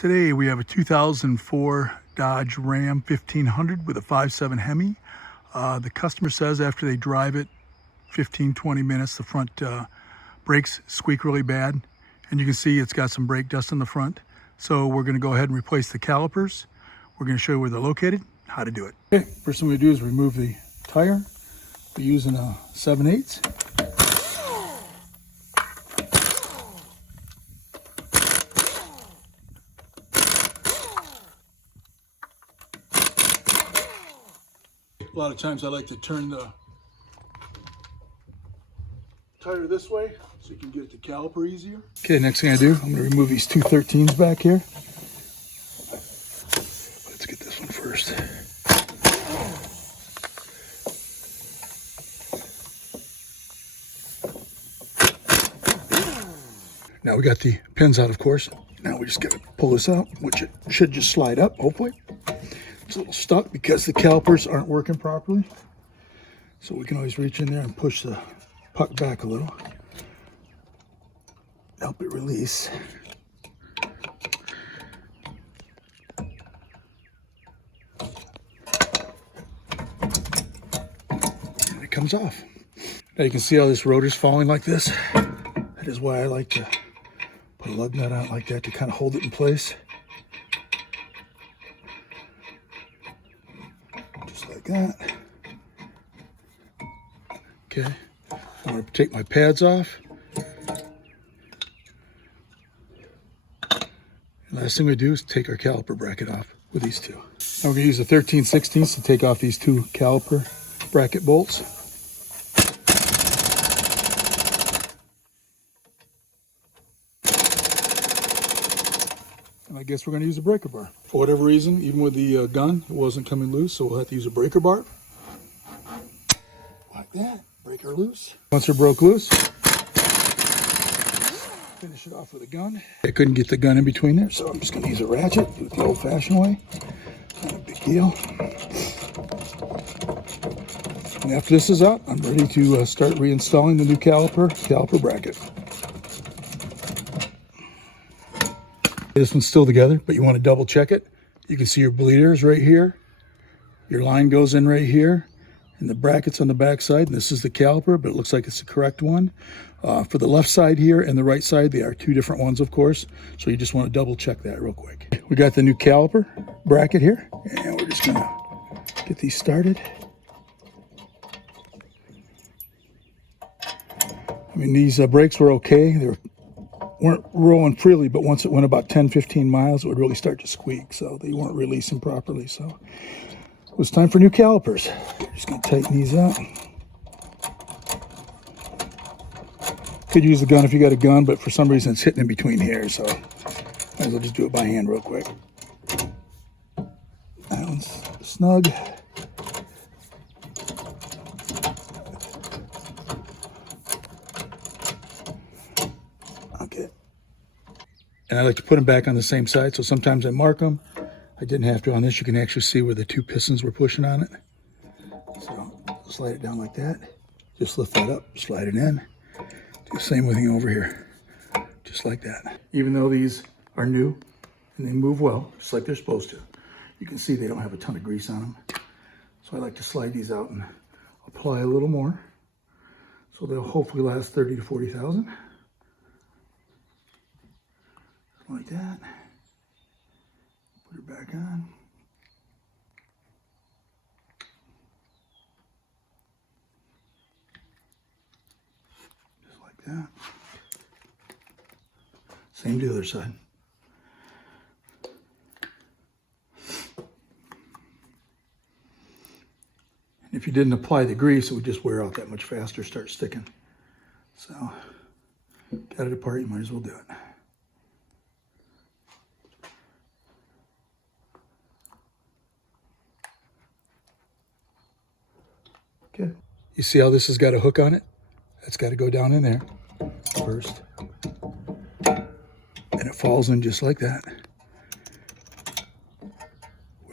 Today we have a 2004 Dodge Ram 1500 with a 5.7 Hemi. The customer says after they drive it 15-20 minutes, the front brakes squeak really bad, and you can see it's got some brake dust in the front. So we're going to go ahead and replace the calipers. We're going to show you where they're located, how to do it. Okay, first thing we do is remove the tire. We're using a 7/8. A lot of times I like to turn the tire this way so you can get at the caliper easier. Okay, next thing I do, I'm going to remove these two 13s back here. Let's get this one first. Now we got the pins out, of course. Now we just got to pull this out, which it should just slide up, hopefully. It's a little stuck because the calipers aren't working properly. So we can always reach in there and push the puck back a little. Help it release. And it comes off. Now you can see how this rotor's falling like this. That is why I like to put a lug nut on it like that to kind of hold it in place. Just like that. Okay, I'm going to take my pads off. And last thing we do is take our caliper bracket off with these two. Now we're going to use the 13/16 to take off these two caliper bracket bolts. And I guess we're going to use a breaker bar. For whatever reason, even with the gun, it wasn't coming loose, so we'll have to use a breaker bar. Like that. Break her loose. Once they're broke loose, finish it off with a gun. I couldn't get the gun in between there, so I'm just going to use a ratchet, do it the old-fashioned way. Not a big deal. And after this is out, I'm ready to start reinstalling the new caliper bracket. This one's still together, but you want to double check it. You can see your bleeders right here. Your line goes in right here. And the brackets on the back side, and this is the caliper, but it looks like it's the correct one. For the left side here and the right side, they are two different ones, of course. So you just want to double check that real quick. We got the new caliper bracket here, and we're just gonna get these started. I mean, these brakes were okay. They weren't rolling freely, but once it went about 10-15 miles, it would really start to squeak. So they weren't releasing properly. So it was time for new calipers. Just gonna tighten these up. Could use the gun if you got a gun, but for some reason it's hitting in between here, so might as well just do it by hand real quick. That one's snug. Okay. And I like to put them back on the same side, so sometimes I mark them. I didn't have to on this. You can actually see where the two pistons were pushing on it. So slide it down like that. Just lift that up, slide it in. Do the same thing over here, just like that. Even though these are new and they move well, just like they're supposed to, you can see they don't have a ton of grease on them. So I like to slide these out and apply a little more. So they'll hopefully last 30 to 40,000. Like that. Put it back on. Just like that. Same to the other side. And if you didn't apply the grease, it would just wear out that much faster, start sticking. So, got it apart, you might as well do it. Okay. You see how this has got a hook on it? That's got to go down in there first. And it falls in just like that.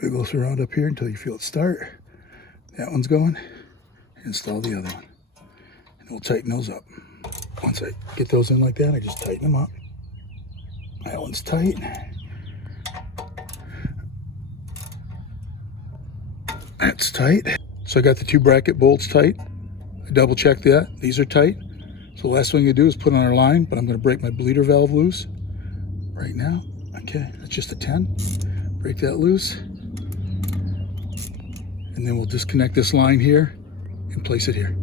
Wiggles around up here until you feel it start. That one's going. Install the other one. And we'll tighten those up. Once I get those in like that, I just tighten them up. That one's tight. That's tight. So I got the 2 bracket bolts tight. I double checked that. These are tight. So the last thing you do is put on our line, but I'm going to break my bleeder valve loose right now. Okay, that's just a 10. Break that loose. And then we'll disconnect this line here and place it here.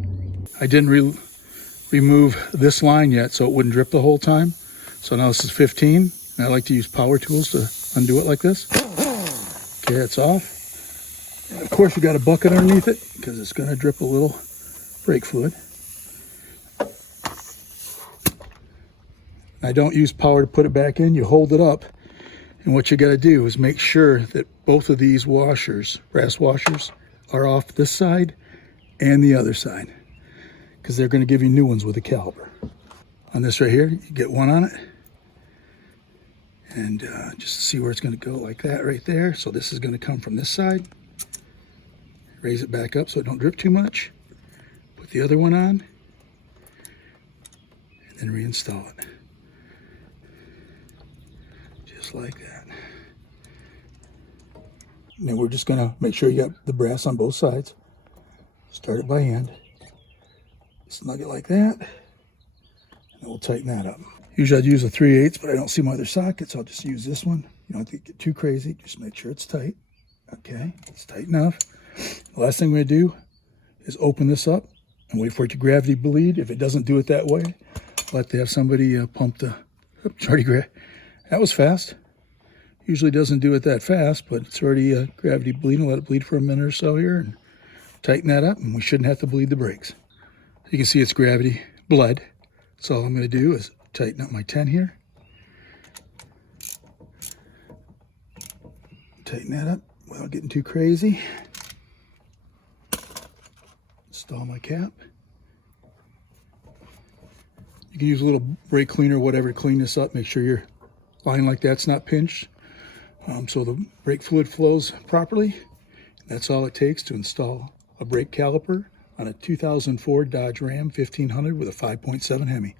I didn't remove this line yet so it wouldn't drip the whole time. So now this is 15, and I like to use power tools to undo it like this. Okay, it's off. And of course, you got a bucket underneath it because it's going to drip a little brake fluid. I don't use power to put it back in. You hold it up, and what you got to do is make sure that both of these washers, brass washers, are off this side and the other side, because they're going to give you new ones with a caliper. On this right here, you get one on it, and just see where it's going to go like that right there. So this is going to come from this side. Raise it back up so it don't drip too much. Put the other one on, and then reinstall it. Just like that. And then we're just going to make sure you got the brass on both sides. Start it by hand. Snug it like that. And we'll tighten that up. Usually I'd use a 3/8, but I don't see my other sockets. I'll just use this one. You don't have to get too crazy. Just make sure it's tight. Okay, it's tight enough. The last thing we're going to do is open this up and wait for it to gravity bleed. If it doesn't do it that way, I'll have to have somebody pump the... Oops, already that was fast. Usually doesn't do it that fast, but it's already gravity bleeding. Let it bleed for a minute or so here and tighten that up, and we shouldn't have to bleed the brakes. You can see it's gravity bled. So all I'm going to do is tighten up my 10 here. Tighten that up without getting too crazy. Install my cap. You can use a little brake cleaner, whatever, to clean this up. Make sure your line like that's not pinched, so the brake fluid flows properly. That's all it takes to install a brake caliper on a 2004 Dodge Ram 1500 with a 5.7 Hemi.